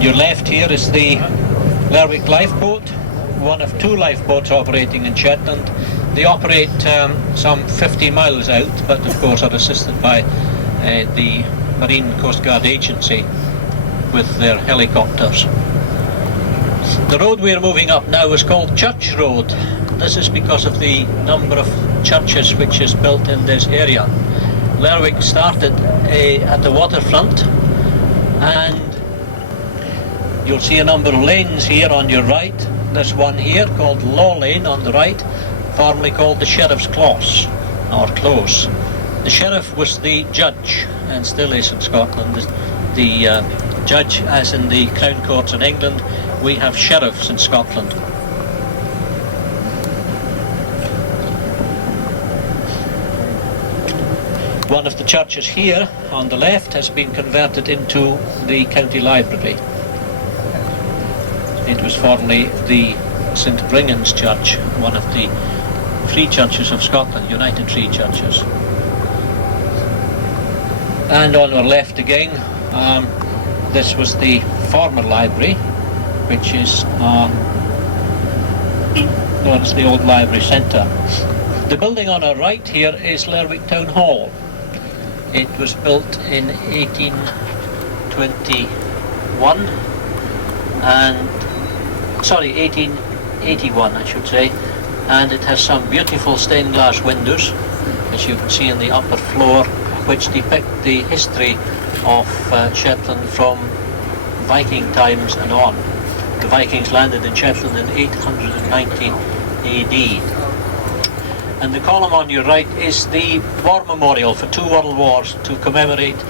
On your left here is the Lerwick lifeboat, one of two lifeboats operating in Shetland. They operate some 50 miles out, but of course are assisted by the Marine Coast Guard Agency with their helicopters. The road we're moving up now is called Church Road. This is because of the number of churches which is built in this area. Lerwick started at the waterfront, and you'll see a number of lanes here on your right. There's one here called Law Lane on the right, formerly called the Sheriff's Close, or Close. The Sheriff was the judge, and still is in Scotland. The judge, as in the Crown Courts in England, we have sheriffs in Scotland. One of the churches here on the left has been converted into the county library. It was formerly the St Bringan's Church, one of the Free Churches of Scotland, United Free Churches. And on our left again, this was the former library, which is known as the Old Library Centre. The building on our right here is Lerwick Town Hall. It was built in 1881 1881 I should say, and it has some beautiful stained glass windows, as you can see in the upper floor, which depict the history of Shetland from Viking times and on. The Vikings landed in Shetland in 890 AD. And the column on your right is the war memorial for 2 world wars, to commemorate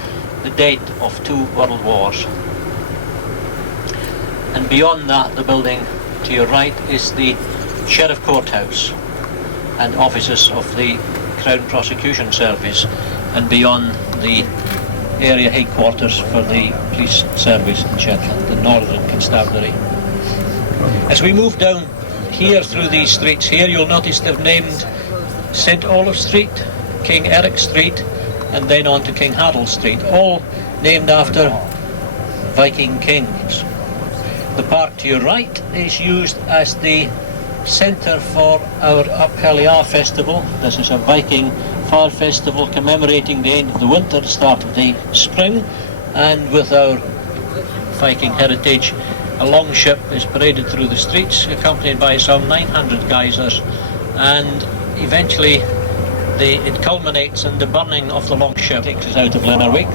the dead of 2 world wars. And beyond that, the building to your right is the Sheriff Courthouse and offices of the Crown Prosecution Service, and beyond the area headquarters for the police service in Shetland, the Northern Constabulary. As we move down here through these streets here, you'll notice they've named St Olaf Street, King Eric Street, and then on to King Harold Street, all named after Viking kings. The park to your right is used as the centre for our Uphelliar festival. This is a Viking fire festival commemorating the end of the winter, the start of the spring, and with our Viking heritage, a longship is paraded through the streets, accompanied by some 900 geysers, and eventually it culminates in the burning of the longship. Takes us out of Lerwick.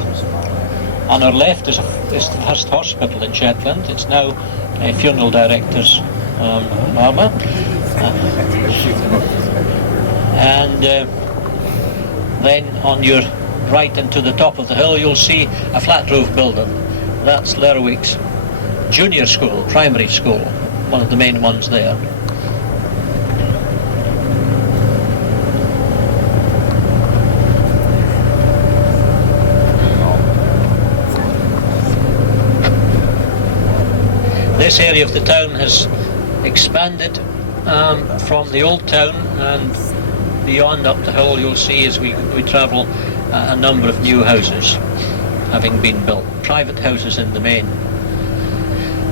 On our left is the first hospital in Shetland. It's now a funeral director's armour. And then on your right and to the top of the hill, you'll see a flat roof building. That's Lerwick's junior school, primary school, one of the main ones there. This area of the town has expanded from the old town, and beyond up the hill you'll see as we travel a number of new houses having been built, private houses in the main.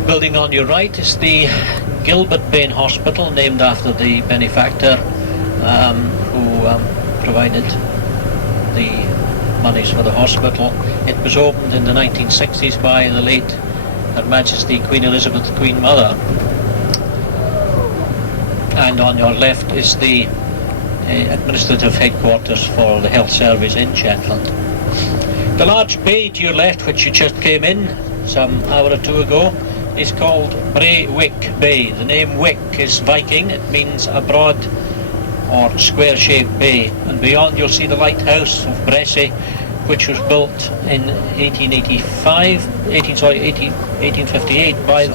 Building on your right is the Gilbert Bain Hospital, named after the benefactor who provided the monies for the hospital. It was opened in the 1960s by the late Her Majesty Queen Elizabeth, the Queen Mother. And on your left is the administrative headquarters for the health service in Shetland. The large bay to your left, which you just came in some hour or two ago, is called Lerwick Bay. The name Wick is Viking. It means a broad or square-shaped bay. And beyond you'll see the lighthouse of Bressie, which was built in 1858 by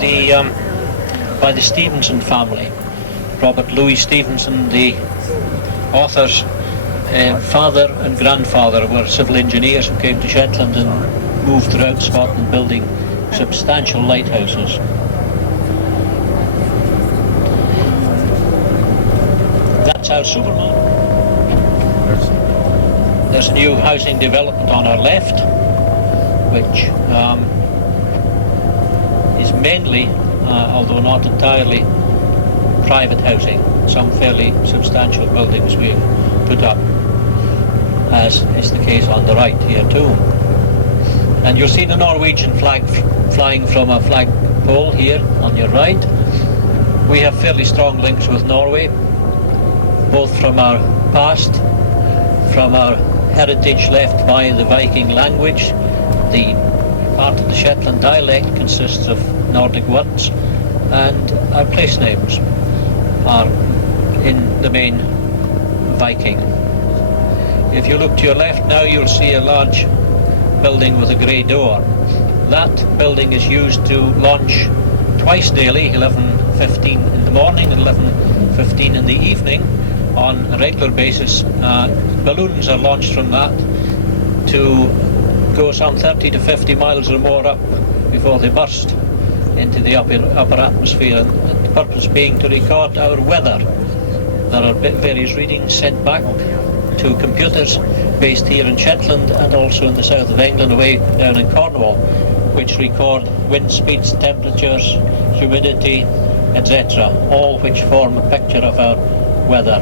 the Stevenson family. Robert Louis Stevenson, the author's father and grandfather, were civil engineers who came to Shetland and moved throughout Scotland building substantial lighthouses. That's our Superman. There's a new housing development on our left, which is is mainly, although not entirely, private housing. Some fairly substantial buildings we put up, as is the case on the right here too. And you'll see the Norwegian flag flying from a flagpole here on your right. We have fairly strong links with Norway, both from our past, from our heritage left by the Viking language. The part of the Shetland dialect consists of Nordic words, and our place names are in the main Viking. If you look to your left now, you'll see a large building with a grey door. That building is used to launch twice daily, 11:15 in the morning and 11:15 in the evening. On a regular basis, balloons are launched from that to go some 30 to 50 miles or more up before they burst into the upper atmosphere, and the purpose being to record our weather. There are various readings sent back to computers based here in Shetland and also in the south of England, away down in Cornwall, which record wind speeds, temperatures, humidity, etc., all which form a picture of our weather.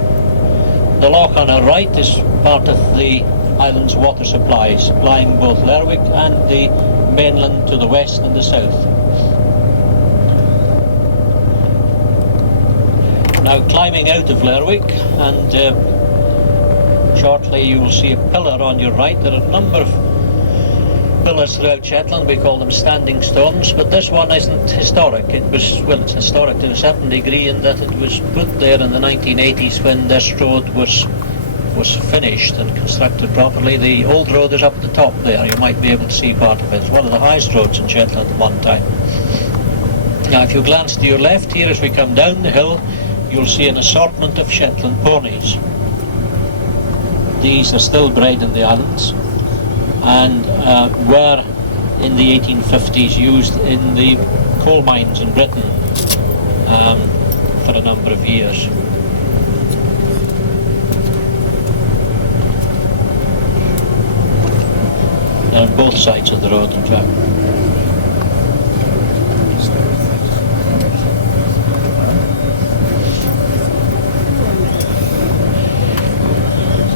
The loch on our right is part of the island's water supply, supplying both Lerwick and the mainland to the west and the south. Now climbing out of Lerwick, and shortly you will see a pillar on your right. There are a number of pillars throughout Shetland. We call them standing stones, but this one isn't historic. It's historic to a certain degree in that it was put there in the 1980s when this road was finished and constructed properly. The old road is up at the top there. You might be able to see part of it. It's one of the highest roads in Shetland at one time. Now if you glance to your left here as we come down the hill, you'll see an assortment of Shetland ponies. These are still bred in the islands and were in the 1850s used in the coal mines in Britain for a number of years. They're on both sides of the road, in fact.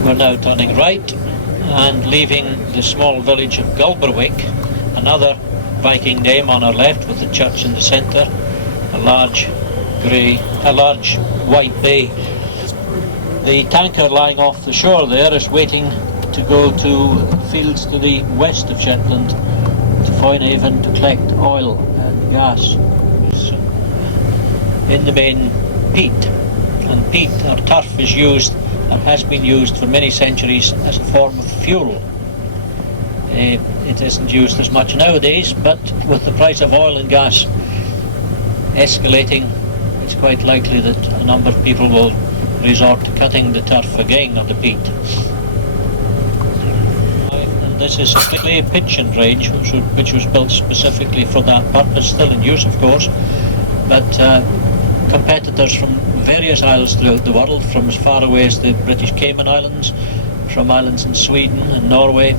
We're now turning right and leaving the small village of Lerwick, another Viking name on our left with the church in the centre, a large white bay. The tanker lying off the shore there is waiting to go to fields to the west of Shetland, to Foynhaven, to collect oil and gas. So, in the main peat, and peat or turf is used and has been used for many centuries as a form of fuel. It isn't used as much nowadays, but with the price of oil and gas escalating, it's quite likely that a number of people will resort to cutting the turf again, or the peat. And this is a clay pitch and range which was built specifically for that purpose, still in use of course, but competitors from various isles throughout the world, from as far away as the British Cayman Islands, from islands in Sweden and Norway,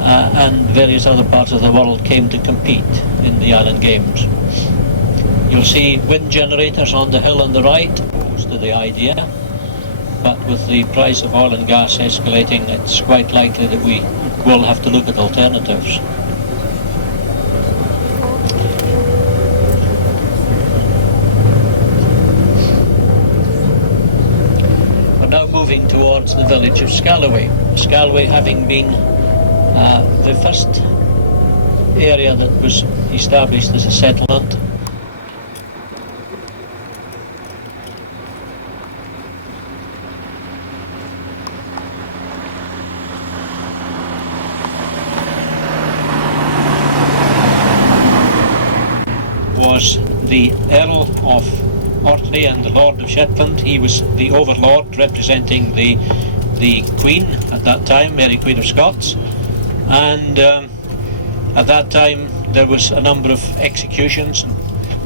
and various other parts of the world came to compete in the island games. You'll see wind generators on the hill on the right, opposed to the idea, but with the price of oil and gas escalating, it's quite likely that we will have to look at alternatives. Moving towards the village of Scalloway. Scalloway having been the first area that was established as a settlement. Was the Earl of Orkney and the Lord of Shetland. He was the overlord representing the Queen at that time, Mary Queen of Scots, and at that time there was a number of executions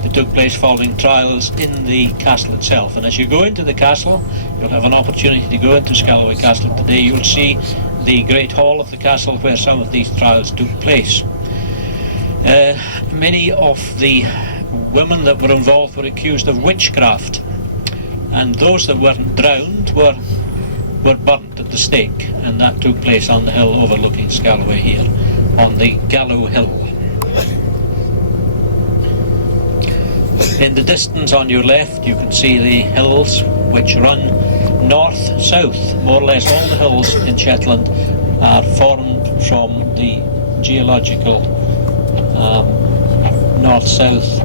that took place following trials in the castle itself. And as you go into the castle, you'll have an opportunity to go into Scalloway Castle today. You'll see the great hall of the castle where some of these trials took place. Many of the women that were involved were accused of witchcraft, and those that weren't drowned were burnt at the stake, and that took place on the hill overlooking Scalloway here, on the Gallow Hill. In the distance on your left you can see the hills which run north-south. More or less all the hills in Shetland are formed from the geological north-south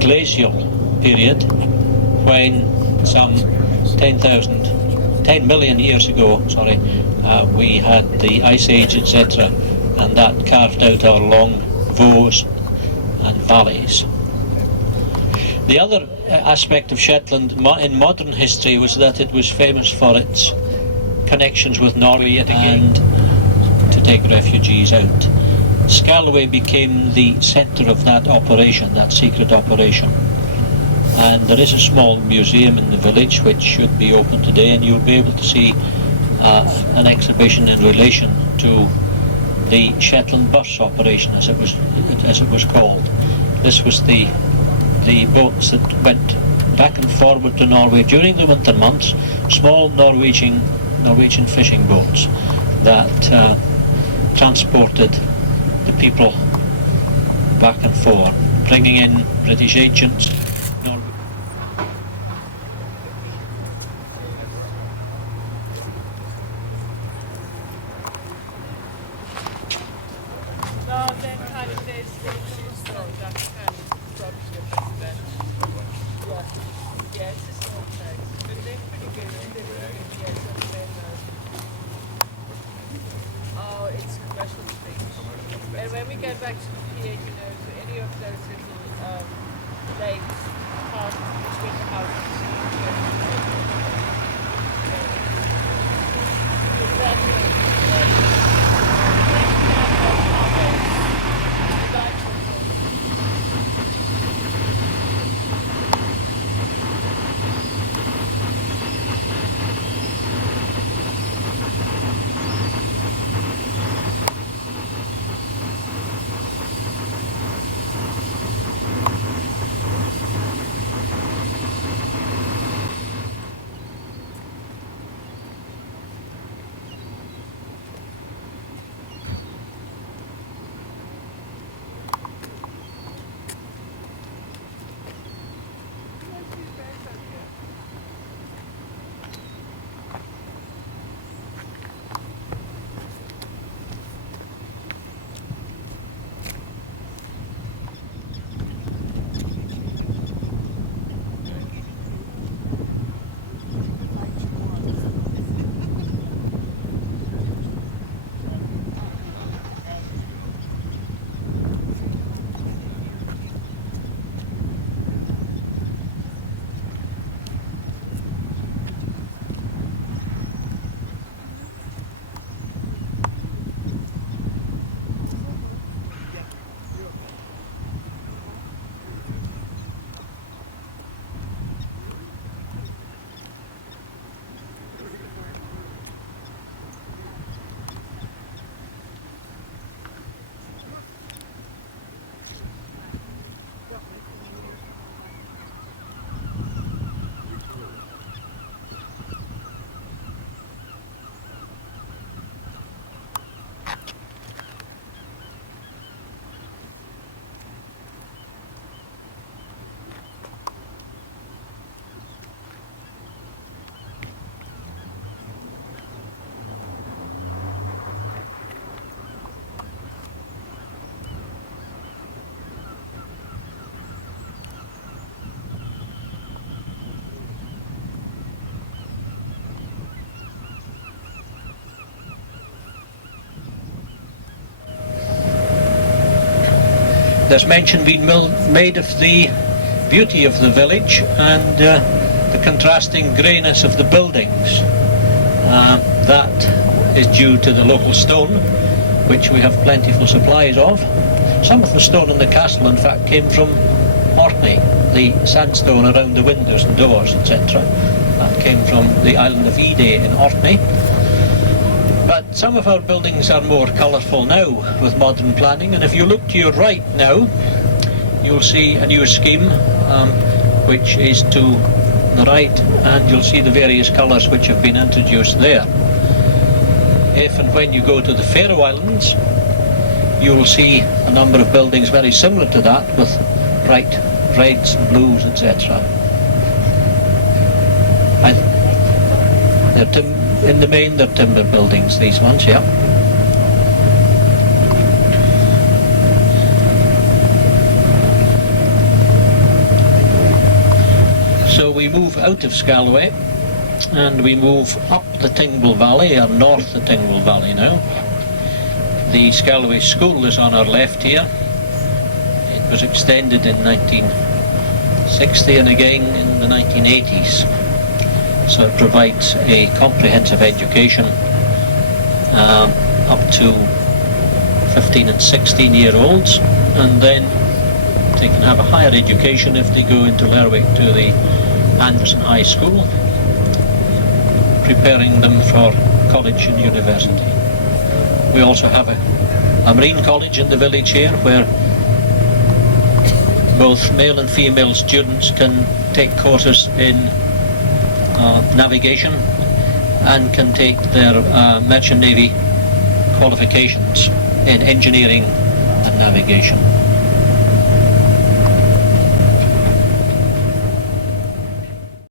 glacial period, when some 10 million years ago, we had the Ice Age, etc., and that carved out our long vaux and valleys. The other aspect of Shetland in modern history was that it was famous for its connections with Norway and to take refugees out. Scalloway became the centre of that operation, that secret operation. And there is a small museum in the village which should be open today, and you'll be able to see an exhibition in relation to the Shetland bus operation, as it was called. This was the boats that went back and forward to Norway during the winter months, small Norwegian fishing boats that transported the people back and forth, bringing in British agents. And when we go back to the pier, so any of those little lakes, past between the houses, There's mention being made of the beauty of the village and the contrasting greyness of the buildings. That is due to the local stone, which we have plentiful supplies of. Some of the stone in the castle, in fact, came from Orkney. The sandstone around the windows and doors, etc. That came from the island of Ede in Orkney. But some of our buildings are more colourful now with modern planning, and if you look to your right now, you'll see a new scheme which is to the right, and you'll see the various colours which have been introduced there. If and when you go to the Faroe Islands, you will see a number of buildings very similar to that with bright reds and blues, etc. In the main, they're timber buildings, these ones, yeah. So we move out of Scalloway and we move up the Tingle Valley, or north the Tingle Valley now. The Scalloway School is on our left here. It was extended in 1960 and again in the 1980s. So it provides a comprehensive education up to 15 and 16-year-olds, and then they can have a higher education if they go into Lerwick to the Anderson High School, preparing them for college and university. We also have a marine college in the village here where both male and female students can take courses in navigation and can take their Merchant Navy qualifications in engineering and navigation.